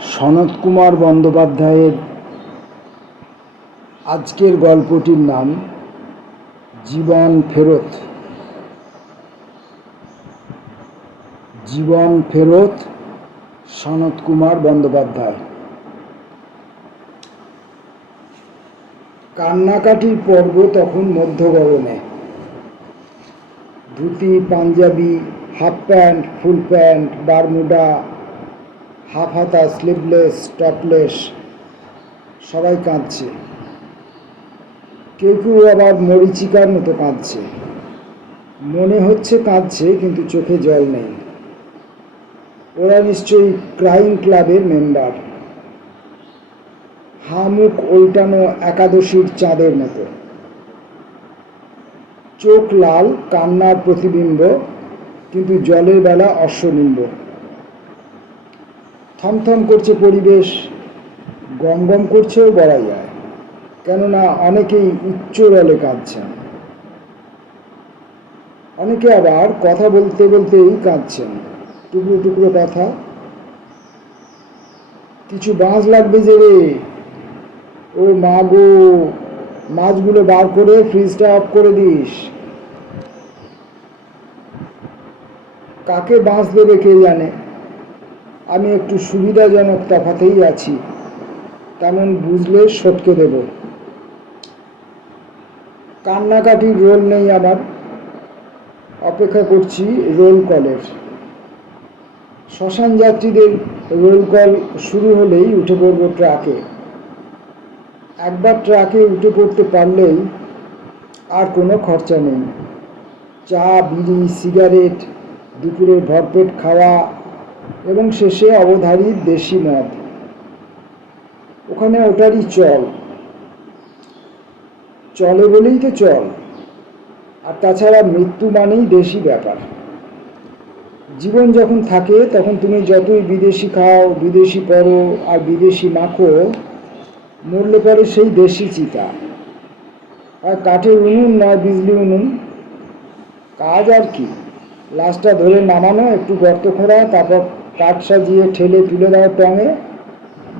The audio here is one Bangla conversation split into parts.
সনৎকুমার বন্দ্যোপাধ্যায়ের আজকের গল্পটির নাম জীবন ফেরত। জীবন ফেরত, সনৎকুমার বন্দ্যোপাধ্যায়। কান্নাকাটির পর্ব তখন মধ্য গরমে। Dhoti, panjabi, half pant, full pant, Bermuda, half হাতা, স্লিভলেস, টপলেস, সবাই কাঁদছে। কেউ কেউ আবার মরীচিকার মতো কাঁদছে। মনে হচ্ছে কাঁদছে, কিন্তু চোখে জল নেই। ওরা নিশ্চয়ই ক্রাইম ক্লাবের মেম্বার। হামুখ ওল্টানো একাদশীর চাঁদের মতো। চোখ লাল, কান্নার প্রতিবিম্ব, কিন্তু জলের বেলা অশ্বনিম্ব। থমথম করছে পরিবেশ, গম গম করছেও বলা যায়, কেননা অনেকেই উচ্চ রলে কাঁদছেন। অনেকে আবার কথা বলতে বলতেই কাঁদছেন, টুকরো টুকরো কথা। কিছু বাঁশ লাগবে যে রে, ও মা গো, মাছগুলো বার করে ফ্রিজটা অফ করে দিস। কাকে বাঁশ দেবে কে জানে। আমি একটু সুবিধাজনক তফাতেই আছি, তেমন বুঝলে সটকে দেব। কান্নাকাটির রোল নেই আমার, অপেক্ষা করছি রোল কলের। শ্মশান যাত্রীদের রোল কল শুরু হলেই উঠে পড়ব ট্রাকে। একবার ট্রাকে উঠে পড়তে পারলেই আর কোনো খরচা নেই। চা, বিড়ি, সিগারেট, দুপুরের ভরপেট খাওয়া এবং শেষে অবধারিত দেশি মদ। ওখানে ওটারই চল, চলে বলেই তো চল। আর তাছাড়া মৃত্যু মানেই দেশি ব্যাপার। জীবন যখন থাকে তখন তুমি যতই বিদেশি খাও, বিদেশি পরো আর বিদেশি মাখো, মরলে পরে সেই দেশি চিতা। আর কাঠের উনুন নয় বিজলি উনুন। কাজ আর কি, লাশটা ধরে নামানো, একটু গর্ত খোঁড়া, তারপর কাঠ সাজিয়ে ঠেলে তুলে দেওয়া টঙে।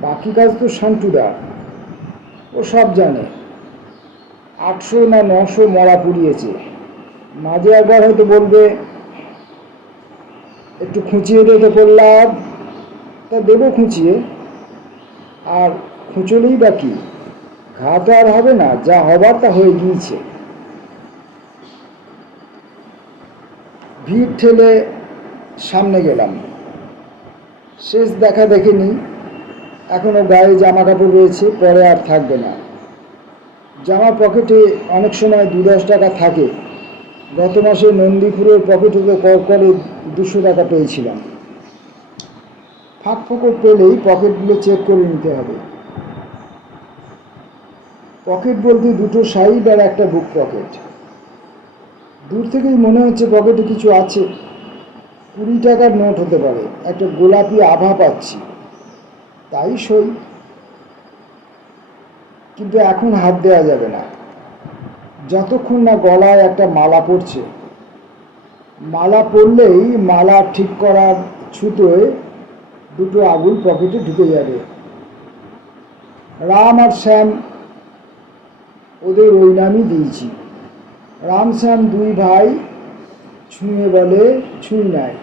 বাকি কাজ তো সন্টুদা, ও সব জানে। 800 না 900 মরা পুড়িয়েছে। মাঝে একবার হয়তো বলবে, একটু খুঁচিয়ে দিতে করলাম, তা দেবো খুঁচিয়ে। আর খুঁচলেই বা কি, ঘা তো আর হবে না, যা হবার তা হয়ে গিয়েছে। ভিড় ঠেলে সামনে গেলাম। শেষ দেখা দেখেনি, এখনো গায়ে জামা কাপড় রয়েছে, পরে আর থাকবে না। জামা পকেটে অনেক সময় 2-10 টাকা থাকে। গত মাসে নন্দীপুরের পকেটে তো করে 200 টাকা পেয়েছিলাম। ফাঁক ফোকর পেলেই পকেটগুলো চেক করে নিতে হবে। পকেট বলতে দুটো সাইড আর একটা বুক পকেট। দূর থেকেই মনে হচ্ছে পকেটে কিছু আছে। 20 টাকার নোট হতে পারে, একটা গোলাপি আভা পাচ্ছি, তাই সই। কিন্তু এখন হাত দেওয়া যাবে না, যতক্ষণ না গলায় একটা মালা পড়ছে। মালা পরলেই মালা ঠিক করার ছুতোয় দুটো আঙুল পকেটে ঢুকে যাবে। রাম আর শ্যাম, ওদের ওই নামই দিয়েছি। রাম শ্যাম 2 ভাই, ছুঁয়ে বলে ছুঁই নাই।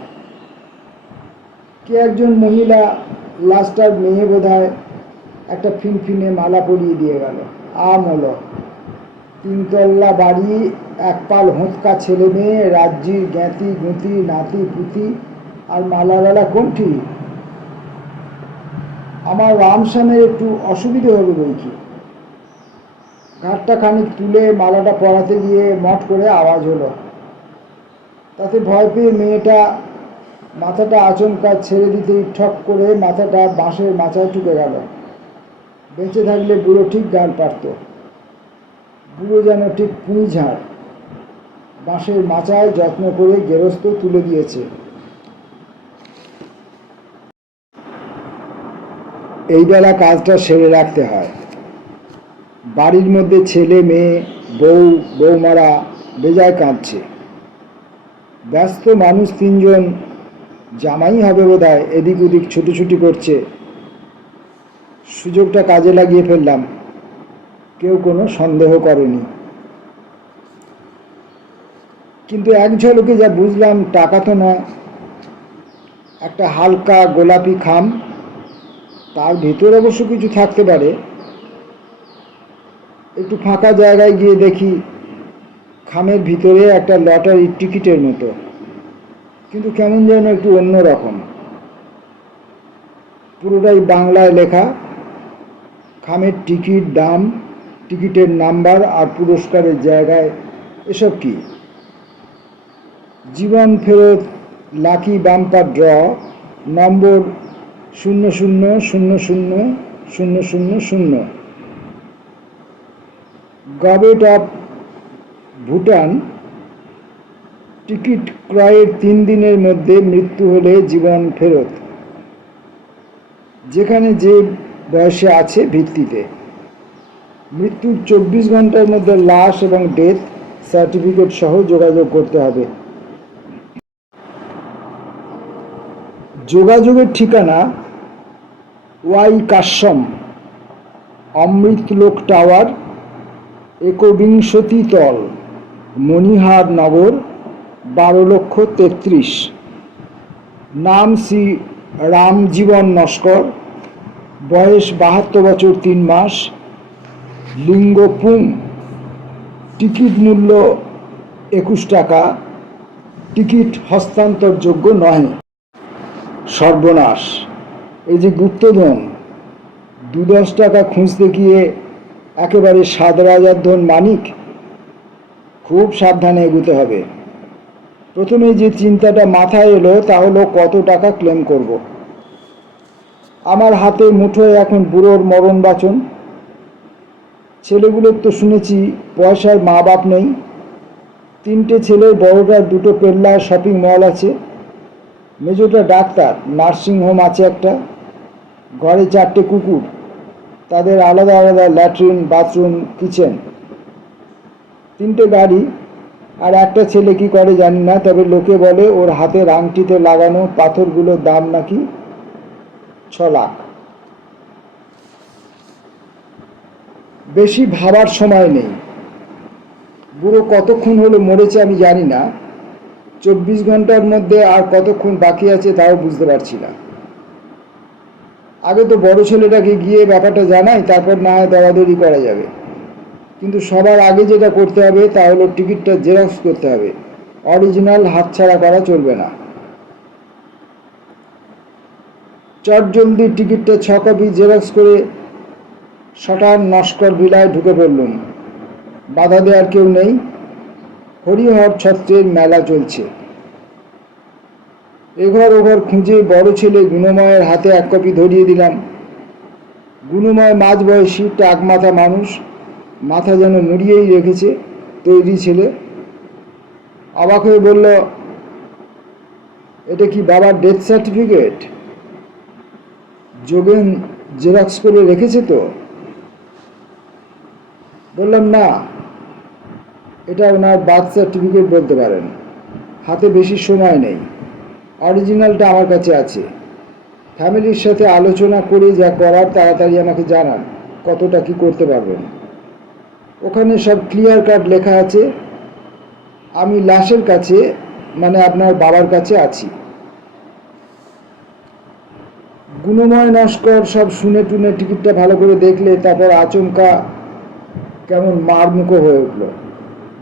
কে একজন মহিলা, লাস্টার মেয়ে বোধহয়, একটা ফিনফিনে মালা পরিয়ে দিয়ে গেল। আমল 3 তল্লা বাড়ি, 1 পাল হোঁচকা ছেলে মেয়ে, রাজ্যির জ্ঞাতি গুঁতি নাতি পুতি, আর মালাওয়ালা কোনটি। আমার রামশ্যামের একটু অসুবিধে হবে বই কি। ঘাটটা খানিক তুলে মালাটা পরাতে গিয়ে মট করে আওয়াজ হলো। তাতে ভয় পেয়ে মেয়েটা মাথাটা আচমকা ছেড়ে দিতেই ঠক করে মাথাটা বাঁশের মাচায় ঢুকে গেল। বেঁচে থাকলে বুড়ো ঠিক গাল পারত। বুড়ো যেন ঠিক পুঁই ঝাড়, বাঁশের মাচায় যত্ন করে গেরস্ত তুলে দিয়েছে। এই বেলা কাজটা সেরে রাখতে হয়। বাড়ির মধ্যে ছেলে মেয়ে, বউ, বৌমারা বেজায় কাঁদছে। ব্যস্ত মানুষ 3 জন, জামাই হবে বোধহয়, এদিক ওদিক ছুটোছুটি করছে। সুযোগটা কাজে লাগিয়ে ফেললাম, কেউ কোনো সন্দেহ করেনি। কিন্তু এক ঝলকে যা বুঝলাম, টাকা তো নয়, একটা হালকা গোলাপি খাম, তার ভিতর অবশ্য কিছু থাকতে পারে। একটু ফাঁকা জায়গায় গিয়ে দেখি খামের ভিতরে একটা লটারির টিকিটের মতো, কিন্তু কেমন যেন একটু অন্যরকম। পুরোটাই বাংলায় লেখা, খামের টিকিট, দাম, টিকিটের নাম্বার আর পুরস্কারের জায়গায় এসব কি? জীবন ফেরত lucky bumper draw number 00000000। Government of Bhutan, ticket ক্রয়ের 3 দিনের মধ্যে মৃত্যু হলে জীবন ফেরত, যেখানে যে বয়সে আছে ভিত্তিতে। মৃত্যুর 24 ঘন্টার মধ্যে লাশ এবং ডেথ সার্টিফিকেট সহ যোগাযোগ করতে হবে। যোগাযোগের ঠিকানা ওয়াই কাশ্যম, অমৃতলোক টাওয়ার, 21 তল, মণিহার নগর, 12,33,000। নাম শ্রী রামজীবন নস্কর, বয়স 72 বছর 3 মাস, লিঙ্গ পুং। টিকিট মূল্য 21 টাকা, টিকিট হস্তান্তরযোগ্য নয়। সর্বনাশ! এই যে গুপ্তধন, 2-10 টাকা খুঁজতে গিয়ে একেবারে 7 রাজার ধন মানিক। খুব সাবধানে এগুতে হবে। প্রথমে যে চিন্তাটা মাথায় এলো তা হলো কত টাকা ক্লেম করব। আমার হাতে মুঠোয় এখন বুড়োর মরণ বাচন। ছেলেগুলোর তো শুনেছি পয়সার মা বাপ নেই। 3টে ছেলের, বড়টার 2টো পেল্লা শপিং মল আছে, মেজোটা ডাক্তার, নার্সিং হোম আছে একটা, ঘরে 4টে কুকুর, তাদের আলাদা আলাদা ল্যাট্রিন, বাথরুম, কিচেন, 3টে গাড়ি। আর একটা ছেলে কি করে জানি না, তবে লোকে বলে ওর হাতের আংটিতে লাগানো পাথরগুলোর দাম নাকি 6 লাখ। বেশি ভাবার সময় নেই। বুড়ো কতক্ষণ হলো মরেছে আমি জানি না। 24 ঘন্টার মধ্যে আর কতক্ষণ বাকি আছে তাও বুঝতে পারছি না। আগে তো বড় ছেলেটাকে গিয়ে ব্যাপারটা জানাই, তারপর না হয় দরাদরি করা যাবে। কিন্তু সবার আগে যেটা করতে হবে তা হলো টিকিটটা জেরক্স করতে হবে। অরিজিনাল হাতছাড়া করা চলবে না। চটজলদি টিকিটটা 6 কপি জেরক্স করে শটান নস্কর ভিলায় ঢুকে পড়লুম। বাধা দেওয়ার কেউ নেই। হরিহর ছত্রের মেলা চলছে। এঘর ওঘর খুঁজে বড় ছেলে গুণময়ের হাতে 1 কপি ধরিয়ে দিলাম। গুণময় মাঝবয়সী, টাক মাথা মানুষ, মাথা যেন মুড়িয়েই রেখেছে, তৈরি ছেলে। অবাক হয়ে বলল, এটা কি বাবার ডেথ সার্টিফিকেট? যোগেন জেরক্স করে রেখেছে তো? বললাম, না, এটা ওনার বার্থ সার্টিফিকেট বলতে পারেন। হাতে বেশি সময় নেই, অরিজিনালটা আমার কাছে আছে। ফ্যামিলির সাথে আলোচনা করে যা করার তাড়াতাড়ি আমাকে জানান, কতটা কি করতে পারবেন। ওখানে সব ক্লিয়ার কাট লেখা আছে। আমি লাশের কাছে, মানে আপনার বাবার কাছে আছি। গুণময় নস্কর সব শুনে টুনে টিকিটটা ভালো করে দেখলে, তারপর আচমকা কেমন মারমুখো হয়ে উঠল।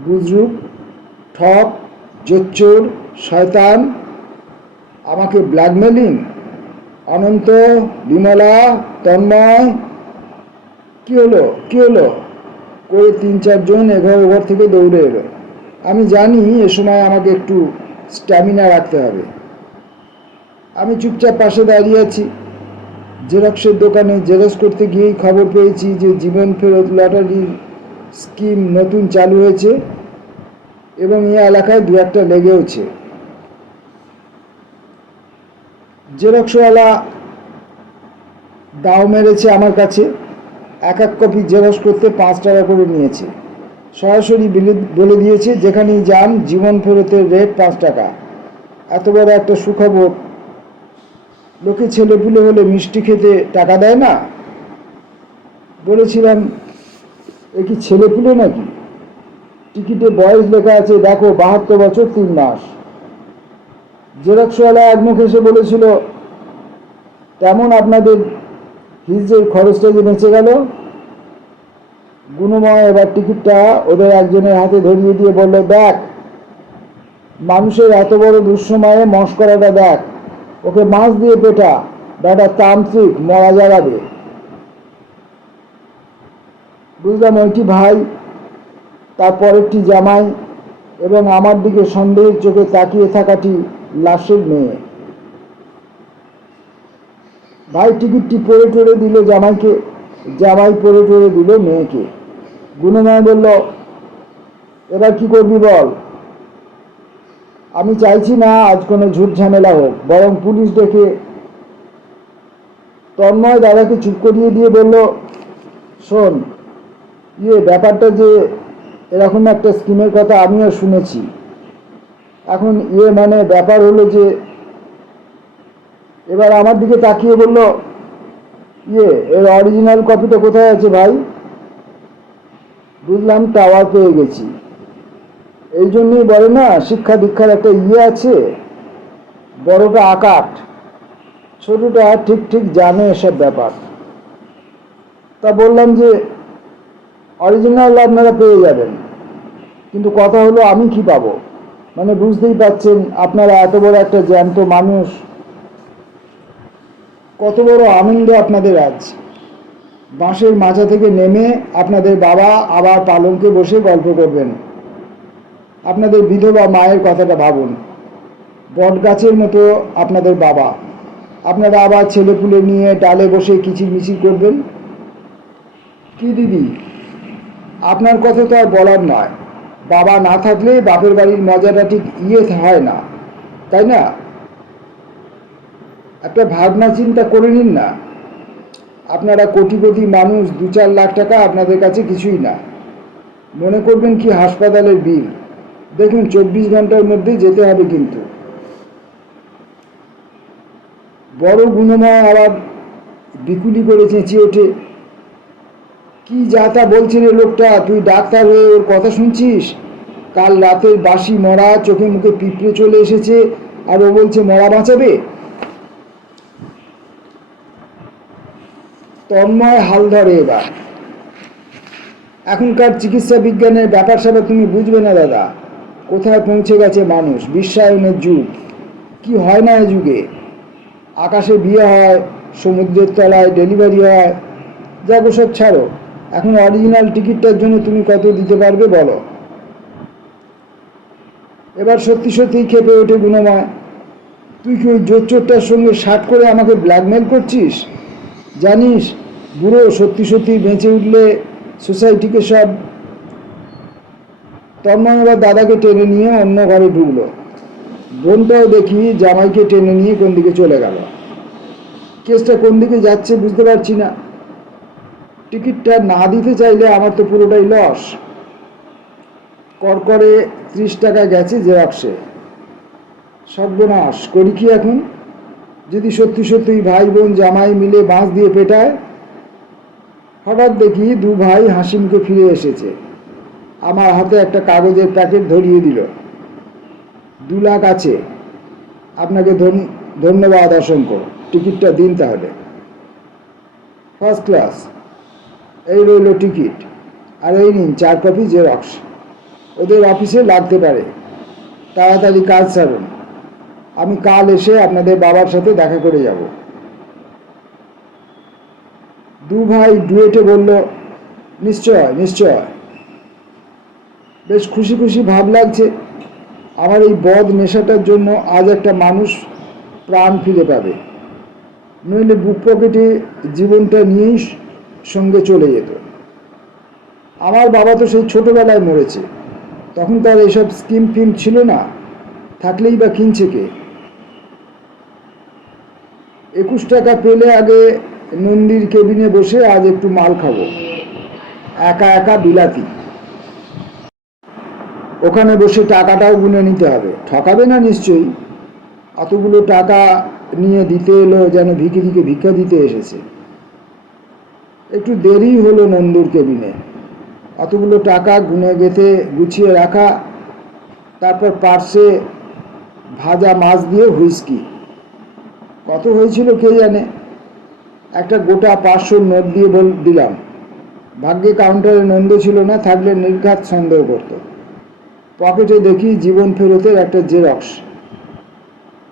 বুজরুক, ঠক, জোচ্চোর, শয়তান, আমাকে ব্ল্যাকমেলিং। অনন্ত, বিমলা, তন্ময়, কি হলো করে 3-4 জন এঘর ওঘর থেকে দৌড়ে এলো। আমি জানি এ সময় আমাকে একটু স্ট্যামিনা রাখতে হবে। আমি চুপচাপ পাশে দাঁড়িয়ে আছি। জেরক্সের দোকানে জেরক্স করতে গিয়েই খবর পেয়েছি যে জীবন ফেরত লটারির স্কিম নতুন চালু হয়েছে এবং এই এলাকায় 2-1টা লেগেওছে। জেরক্সওয়ালা দাও মেরেছে আমার কাছে। 1 কপি জেরক্স করতে 5 টাকা করে নিয়েছে। সরাসরি বলে দিয়েছে যেখানেই যান জীবন ফেরতের রেট 5 টাকা। এত বড় একটা সুখবর, লোকে ছেলেপুলে হলে মিষ্টি খেতে টাকা দেয় না, বলেছিলাম এ কি ছেলেপুলে নাকি? টিকিটে বয়স লেখা আছে দেখো 72 বছর 3 মাস। জেরক্সওয়ালা একমুখ এসে বলেছিল তেমন আপনাদের হিজড়ের খরচটা যে বেঁচে গেল। গুণময় এবার টিকিটটা ওদের একজনের হাতে ধরিয়ে দিয়ে বলল, দেখ মানুষের এত বড় দুঃসময়ে মস্করাটা দেখ, ওকে মাছ দিয়ে পেটা, বেটা তান্ত্রিক মরা জাগাবে। বুঝলাম ওইটি ভাই, তারপরেরটি জামাই, এবং আমার দিকে সন্দেহের চোখে তাকিয়ে থাকাটি লাশের মেয়ে। ভাই টিকিটটি পড়ে টড়ে দিল জামাইকে, জামাই পড়ে টড়ে দিল মেয়েকে। গুণময় বলল, এবার কি করবি বল? আমি চাইছি না আজ কোনো ঝুট ঝামেলা হোক, বরং পুলিশ ডেকে। তন্ময় দাদাকে চুপ করিয়ে দিয়ে বলল, শোন, ব্যাপারটা যে এরকম একটা স্কিমের কথা আমিও শুনেছি। এখন মানে ব্যাপার হলো যে, এবার আমার দিকে তাকিয়ে বলল, এর অরিজিনাল কপিটা কোথায় আছে ভাই? বুঝলাম টাওয়ার পেয়ে গেছি। এই জন্যই বলে না শিক্ষা দীক্ষার একটা আছে, বড়টা আকাট, ছোটটা ঠিক ঠিক জানে এসব ব্যাপার। তা বললাম যে অরিজিনাল আপনারা পেয়ে যাবেন, কিন্তু কথা হলো আমি কি পাবো? মানে বুঝতেই পাচ্ছেন আপনারা এত বড় একটা জ্যান্ত মানুষ, কত বড় আনন্দ আপনাদের আজ। বাঁশের মাচা থেকে নেমে আপনাদের বাবা আবার পালঙ্কে বসে গল্প করবেন। আপনাদের বিধবা মায়ের কথাটা ভাবুন, বট গাছের মতো আপনাদের বাবা, আপনারা আবার ছেলেপুলে নিয়ে ডালে বসে কিচির মিচির করবেন। কি দিদি, আপনার কথা তো আর বলার নয়। বাবা না থাকলে বাপের বাড়ির মজাটা ঠিক হয় না, তাই না? একটা ভাবনা চিন্তা করে নিন না। আপনারা কোটিপতি মানুষ, 2-4 লাখ টাকা আপনাদের কাছে কিছুই না। মনে করবেন কি হাসপাতালের বিল। দেখুন 24 ঘন্টার মধ্যে যেতে হবে কিন্তু। বড় গুণময় আবার বিকুলি করে চেঁচিয়ে ওঠে, কি যা তা বলছে রে লোকটা, তুই ডাক্তার হয়ে ওর কথা শুনছিস? কাল রাতের বাসি মরা, চোখে মুখে পিঁপড়ে চলে এসেছে, আর ও বলছে মরা বাঁচাবে। তন্ময় হাল ধরে এবার। এখনকার চিকিৎসা বিজ্ঞানের ব্যাপার স্যাপার তুমি বুঝবে না দাদা। কোথায় পৌঁছে গেছে মানুষ, বিশ্বায়নের যুগ। কি হয় না এ যুগে, আকাশে বিয়ে হয়, সমুদ্রের তলায় ডেলিভারি হয়। যাক সব ছাড়ো, এখন অরিজিনাল টিকিটটার জন্য তুমি কত দিতে পারবে বলো? এবার সত্যি সত্যিই খেপে ওঠে গুণময়, তুই কি ওই জোচ্চোরটার সঙ্গে শার্ট করে আমাকে ব্ল্যাকমেল করছিস? জানিস বুড়ো সত্যি সত্যি বেঁচে উঠলে সোসাইটিকে সব। তন্ময় এবার দাদাকে টেনে নিয়ে অন্য ঘরে ঢুকলো। বোনটাও দেখি জামাইকে টেনে নিয়ে কোন দিকে চলে গেল। কেসটা কোন দিকে যাচ্ছে বুঝতে পারছি না। টিকিটটা না দিতে চাইলে আমার তো পুরোটাই লস। করকরে 30 টাকা গেছে জেরক্সে। সর্বনাশ, করি কি এখন? যদি সত্যি সত্যি ভাই বোন জামাই মিলে বাঁশ দিয়ে পেটায়। হঠাৎ দেখি 2 ভাই হাসি মুখে ফিরে এসেছে। আমার হাতে একটা কাগজের প্যাকেট ধরিয়ে দিল। 2 লাখ আছে, আপনাকে ধন্যবাদ অসংখ্য। টিকিটটা দিন তাহলে। First class. এই রইল টিকিট, আর এই নিন 4 কপি জেরক্স। ওদের অফিসে লাগতে পারে, তাড়াতাড়ি কাজ সারুন। আমি কাল এসে আপনাদের বাবার সাথে দেখা করে যাব। 2 ভাই ডুয়েটে বলল, নিশ্চয় নিশ্চয়। বেশ খুশি খুশি ভাব লাগছে। আমার এই বদ নেশাটার জন্য আজ একটা মানুষ প্রাণ ফিরে পাবে, নইলে বুক পকেটে জীবনটা নিয়েই সঙ্গে চলে যেত। আমার বাবা তো সেই ছোটবেলায় মরেছে, তখন তার এইসব স্কিম ফিম ছিল না, থাকলেই বা কিনছে কে? 21 টাকা পেলে আগে নন্দীর কেবিনে বসে আজ একটু মাল খাবো, একা একা বিলাতি। ওখানে বসে টাকাটাও গুনে নিতে হবে, ঠকাবে না নিশ্চয়ই। অতগুলো টাকা নিয়ে দিতে এলো যেন ভিখিরিকে ভিক্ষা দিতে এসেছে। একটু দেরি হলো নন্দুর কেবিনে। অতগুলো টাকা গুনে গেঁথে গুছিয়ে রাখা, তারপর পার্সে ভাজা মাছ দিয়ে হুইস্কি। কত হয়েছিল কে জানে, একটা গোটা 500 নোট দিয়ে দিলাম। ভাগ্যে কাউন্টারে নন্দ ছিল না, থাকলে নির্ঘাত সন্দেহ করত। পকেটে দেখি জীবন ফেরতের একটা জেরক্স,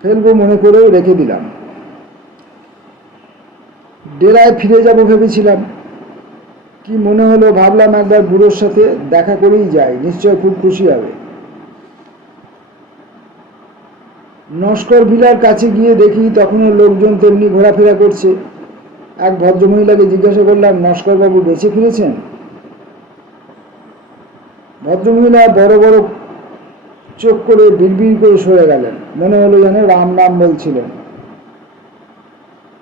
ফেলবো মনে করেও রেখে দিলাম। ডেরায় ফিরে যাব ভেবেছিলাম, কি মনে হলো ভাবলাম একবার বুড়োর সাথে দেখা করেই যাই, নিশ্চয় খুব খুশি হবে। নস্কর ভিলার কাছে গিয়ে দেখি তখনও লোকজন তেমনি ঘোরাফেরা করছে। এক ভদ্রমহিলাকে জিজ্ঞাসা করলাম, নস্করবাবু বেঁচে ফিরেছেন? ভদ্রমহিলা বড় বড় চোখ করে বিড়বিড় করে সরে গেলেন, মনে হলো যেন রাম নাম বলছিলেন।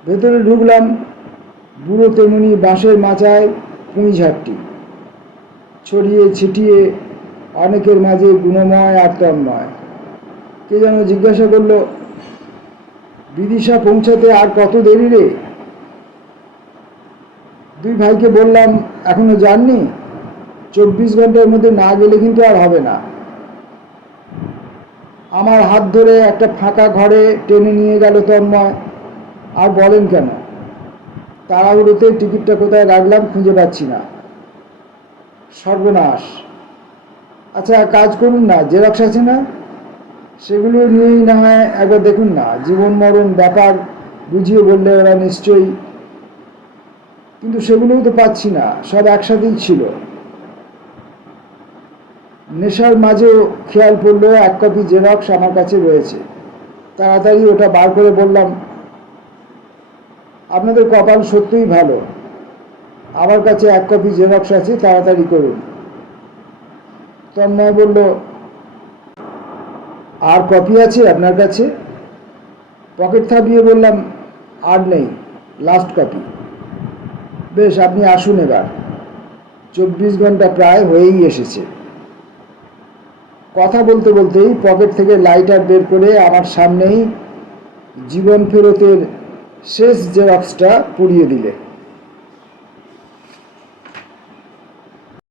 ভেতরে ঢুকলাম, বুড়ো তেমনি বাঁশের মাচায় পুঁই ঝাড়টি, ছড়িয়ে ছিটিয়ে অনেকের মাঝে গুণময় আর তন্ময়। কে যেন জিজ্ঞাসা করলো, বিদিশা পৌঁছাতে আর কত দেরি রে? দুই ভাইকে বললাম, এখনো যাননি? 24 ঘন্টার মধ্যে না গেলে কিন্তু আর হবে না। আমার হাত ধরে একটা ফাঁকা ঘরে টেনে নিয়ে গেল তন্ময়। আর বলেন কেন, তাড়াহুড়োতে টিকিটটা কোথায় রাখলাম খুঁজে পাচ্ছি না। সর্বনাশ! আচ্ছা কাজ করুন না, জেরক্স আছে না? সেগুলো নিয়েই না হয় একবার দেখুন না, জীবন মরণ ব্যাপার বুঝিয়ে বললে ওরা নিশ্চয়ই। কিন্তু সেগুলোও তো পাচ্ছি না, সব একসাথেই ছিল। নেশার মাঝেও খেয়াল পড়লো 1 কপি জেরক্স আমার কাছে রয়েছে। তাড়াতাড়ি ওটা বার করে বললাম, আপনাদের কপাল সত্যিই ভালো, আমার কাছে 1 কপি জেরক্স আছে, তাড়াতাড়ি করুন। তন্ময় বলল, আর কপি আছে আপনার কাছে? পকেট থাপিয়ে বললাম, আর নেই, লাস্ট কপি। বেশ, আপনি আসুন এবার, 24 ঘন্টা প্রায় হয়েই এসেছে। কথা বলতে বলতেই পকেট থেকে লাইটার বের করে আমার সামনেই জীবন ফেরতের শেষ জেরক্সটা পুড়িয়ে দিলে।